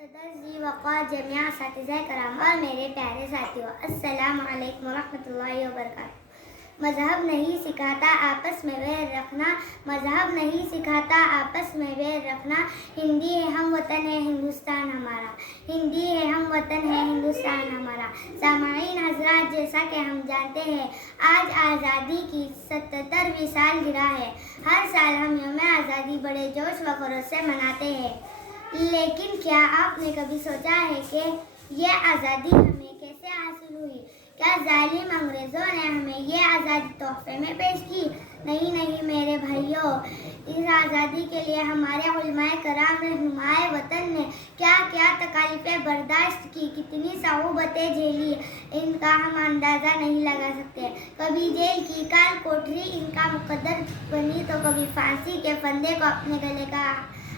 صدر ذی وقار جميع اساتذہ کرام اور میرے پیارے ساتھیوں، السلام علیکم ورحمۃ اللہ وبرکاتہ۔ مذہب نہیں سکھاتا آپس میں ویر رکھنا، مذہب نہیں سکھاتا آپس میں ویر رکھنا، ہندی ہے ہم وطن ہے ہندوستان ہمارا، ہندی ہے ہم وطن ہے ہندوستان ہمارا۔ سامعین حضرات، جیسا کہ ہم جانتے ہیں آج آزادی کی 77ویں سالگرہ ہے۔ ہر سال ہم یوم آزادی بڑے جوش و خروش سے مناتے ہیں، لیکن کیا آپ نے کبھی سوچا ہے کہ یہ آزادی ہمیں کیسے حاصل ہوئی؟ کیا ظالم انگریزوں نے ہمیں یہ آزادی تحفے میں پیش کی؟ نہیں میرے بھائیوں، اس آزادی کے لیے ہمارے علماء کرام رہنمائے وطن نے کیا کیا تکالیفیں برداشت کی، کتنی صعوبتیں جھیلی، ان کا ہم اندازہ نہیں لگا سکتے۔ کبھی جیل کی کال کوٹری ان کا مقدر بنی تو کبھی پھانسی کے پھندے کو اپنے گلے کا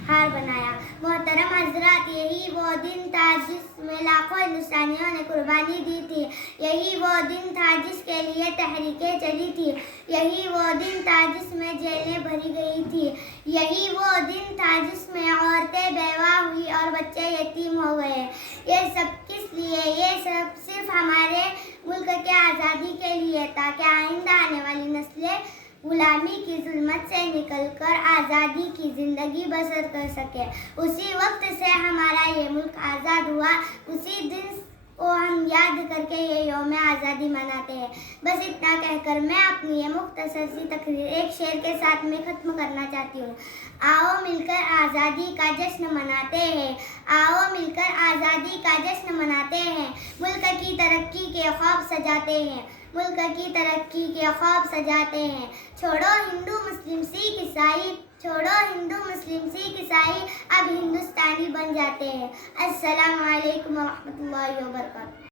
ہار بنایا۔ محترم حضرات، یہی وہ دن تھا جس میں لاکھوں ہندوستانیوں نے قربانی دی تھی، یہی وہ دن تھا جس کے لیے تحریکیں چلی تھی، یہی وہ دن تھا جس میں جیلیں بھری گئی تھی، یہی وہ دن تھا جس میں عورتیں بیوہ ہوئی اور بچے یتیم ہو گئے۔ یہ سب کس لیے؟ یہ سب صرف ہمارے ملک کے آزادی کے لیے، تاکہ آئندہ آنے والی نسلیں غلامی کی ظلمت سے نکل کر آزادی کی زندگی بسر کر سکے۔ اسی وقت سے ہمارا یہ ملک آزاد ہوا، اسی دن کو ہم یاد کر کے یہ یوم آزادی مناتے ہیں۔ بس اتنا کہہ کر میں اپنی یہ مختصر سی تقریر ایک شعر کے ساتھ میں ختم کرنا چاہتی ہوں۔ آؤ مل کر آزادی کا جشن مناتے ہیں، آؤ مل کر آزادی کا جشن مناتے ہیں، ملک کی ترقی کے خواب سجاتے ہیں، ملک کی ترقی کے خواب سجاتے ہیں۔ چھوڑو ہندو مسلم سکھ عیسائی، چھوڑو ہندو مسلم سکھ عیسائی، اب ہندوستانی بن جاتے ہیں۔ السلام علیکم ورحمۃ اللہ وبرکاتہ۔